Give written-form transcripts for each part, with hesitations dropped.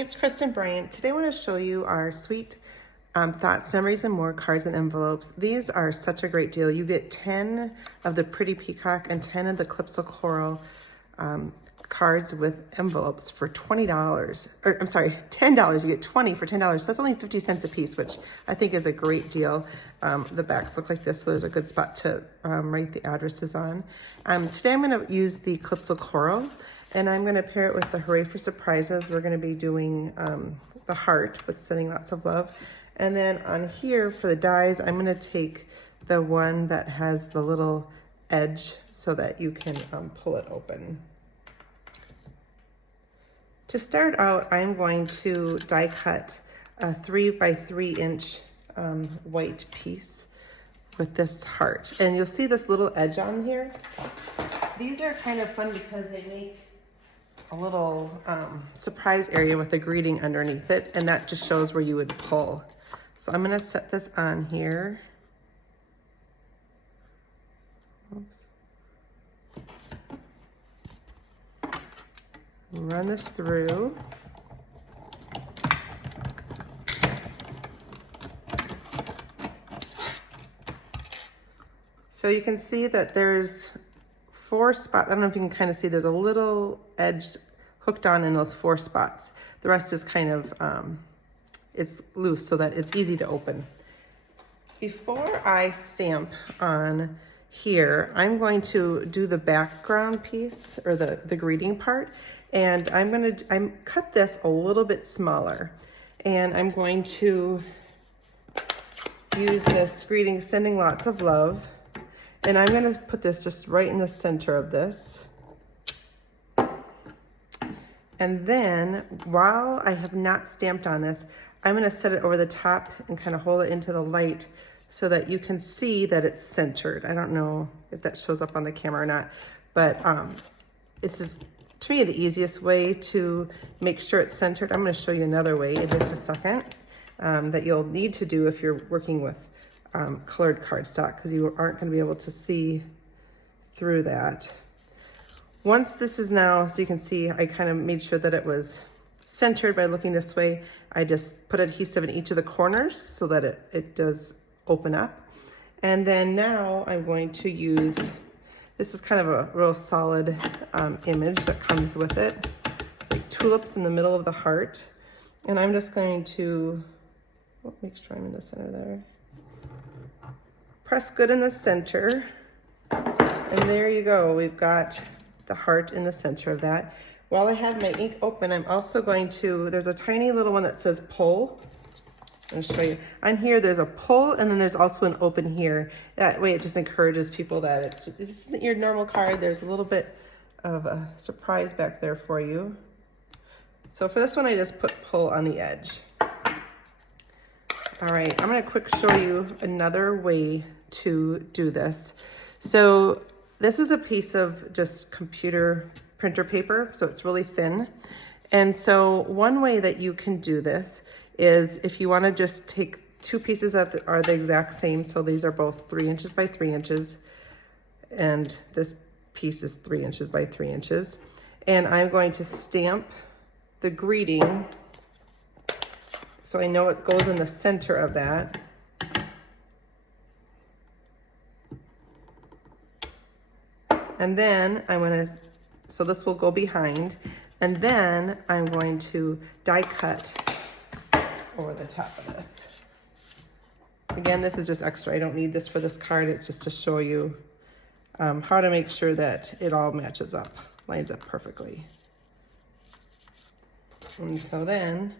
it's Kristen Bryant. Today I want to show you our sweet Thoughts, Memories, and More cards and envelopes. These are such a great deal. You get 10 of the Pretty Peacock and 10 of the Calypso Coral cards with envelopes for $20. Or I'm sorry, $10. You get 20 for $10. So that's only 50 cents a piece, which I think is a great deal. The backs look like this, so there's a good spot to write the addresses on. Today I'm going to use the Calypso Coral, and I'm going to pair it with the Hooray for Surprises. We're going to be doing the heart with Sending Lots of Love. And then on here for the dies, I'm going to take the one that has the little edge so that you can pull it open. To start out, I'm going to die cut a 3 by 3 inch white piece with this heart. And you'll see this little edge on here. These are kind of fun because they make a little surprise area with a greeting underneath it, and that just shows where you would pull. So I'm going to set this on here. Oops. Run this through. So you can see that there's 4 spots. I don't know if you can kind of see, there's a little edge hooked on in those 4 spots. The rest is kind of, it's loose so that it's easy to open. Before I stamp on here, I'm going to do the background piece or the greeting part. And I'm cut this a little bit smaller. And I'm going to use this greeting, Sending Lots of Love. And I'm going to put this just right in the center of this. And then while I have not stamped on this, I'm going to set it over the top and kind of hold it into the light so that you can see that it's centered. I don't know if that shows up on the camera or not, but this is, to me, the easiest way to make sure it's centered. I'm going to show you another way in just a second that you'll need to do if you're working with colored cardstock, because you aren't going to be able to see through that. Once this is now, so you can see, I kind of made sure that it was centered by looking this way. I just put adhesive in each of the corners so that it does open up. And then now I'm going to use, this is kind of a real solid image that comes with it. It's like tulips in the middle of the heart. And I'm just going to, make sure I'm in the center there. Press good in the center. And there you go, we've got the heart in the center of that. While I have my ink open, I'm also going to, there's a tiny little one that says pull. I'll show you. On here, there's a pull, and then there's also an open here. That way it just encourages people that this isn't your normal card. There's a little bit of a surprise back there for you. So for this one, I just put pull on the edge. All right, I'm gonna quick show you another way to do this. So this is a piece of just computer printer paper, so it's really thin. And so one way that you can do this is if you want to just take 2 pieces that are the exact same. So these are both 3 inches by 3 inches, and this piece is 3 inches by 3 inches. And I'm going to stamp the greeting so I know it goes in the center of that. And then I'm going to, so this will go behind, and then I'm going to die cut over the top of this. Again, this is just extra. I don't need this for this card. It's just to show you how to make sure that it all matches up, lines up perfectly. And so then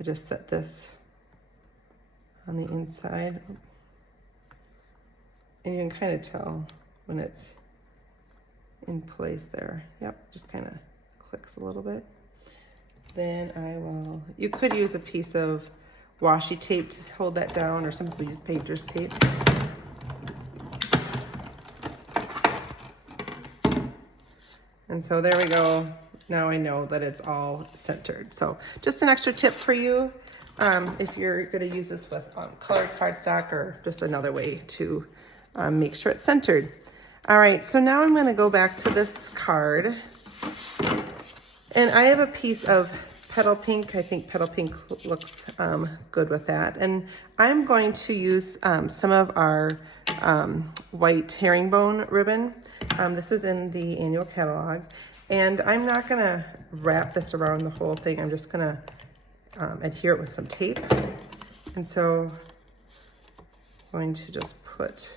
I just set this on the inside, and you can kind of tell when it's in place there. Yep, just kind of clicks a little bit. Then I will, you could use a piece of washi tape to hold that down, or some people use painter's tape. And so there we go. Now I know that it's all centered. So just an extra tip for you if you're gonna use this with colored cardstock, or just another way to make sure it's centered. All right, so now I'm gonna go back to this card, and I have a piece of Petal Pink. I think Petal Pink looks good with that. And I'm going to use some of our white herringbone ribbon. This is in the annual catalog. And I'm not gonna wrap this around the whole thing. I'm just gonna adhere it with some tape. And so I'm going to just put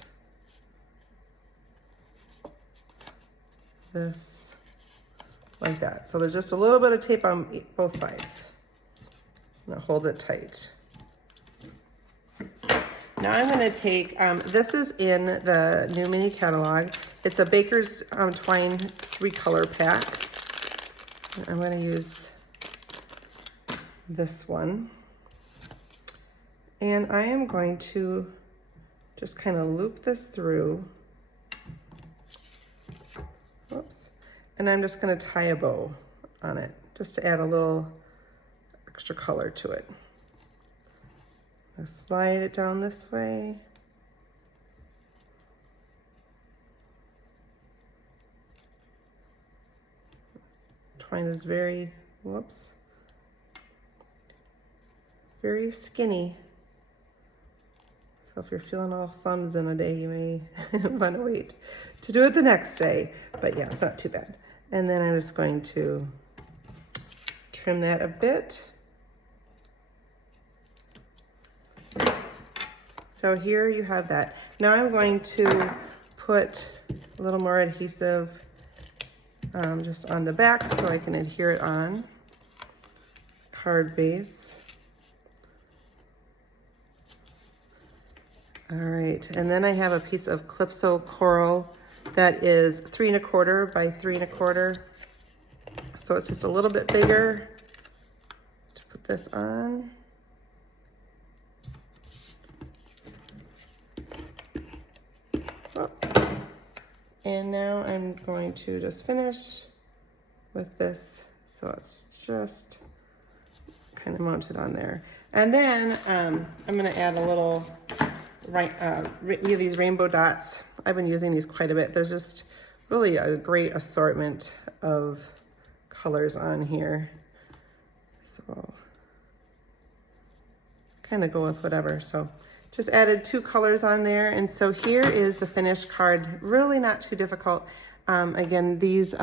this like that. So there's just a little bit of tape on both sides. I'm gonna hold it tight. Now I'm gonna take, this is in the new mini catalog. It's a Baker's Twine 3-color pack. I'm gonna use this one. And I am going to just kind of loop this through. Whoops. And I'm just gonna tie a bow on it, just to add a little extra color to it. I'll slide it down this way. Twine is very, whoops, very skinny. So if you're feeling all thumbs in a day, you may want to wait to do it the next day. But yeah, it's not too bad. And then I'm just going to trim that a bit. So here you have that. Now I'm going to put a little more adhesive just on the back so I can adhere it on card base. All right, and then I have a piece of Calypso Coral that is 3 1/4 by 3 1/4. So it's just a little bit bigger to put this on. Oh. And now I'm going to just finish with this. So it's just kind of mounted on there. And then I'm gonna add a little, these rainbow dots. I've been using these quite a bit. There's just really a great assortment of colors on here. So I'll kind of go with whatever. So just added 2 colors on there. And so here is the finished card. Really not too difficult. Again, these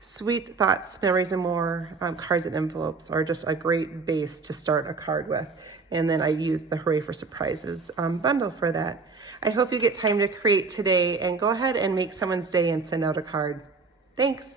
Sweet Thoughts, Memories and More cards and envelopes are just a great base to start a card with. And then I used the Hooray for Surprises bundle for that. I hope you get time to create today and go ahead and make someone's day and send out a card. Thanks.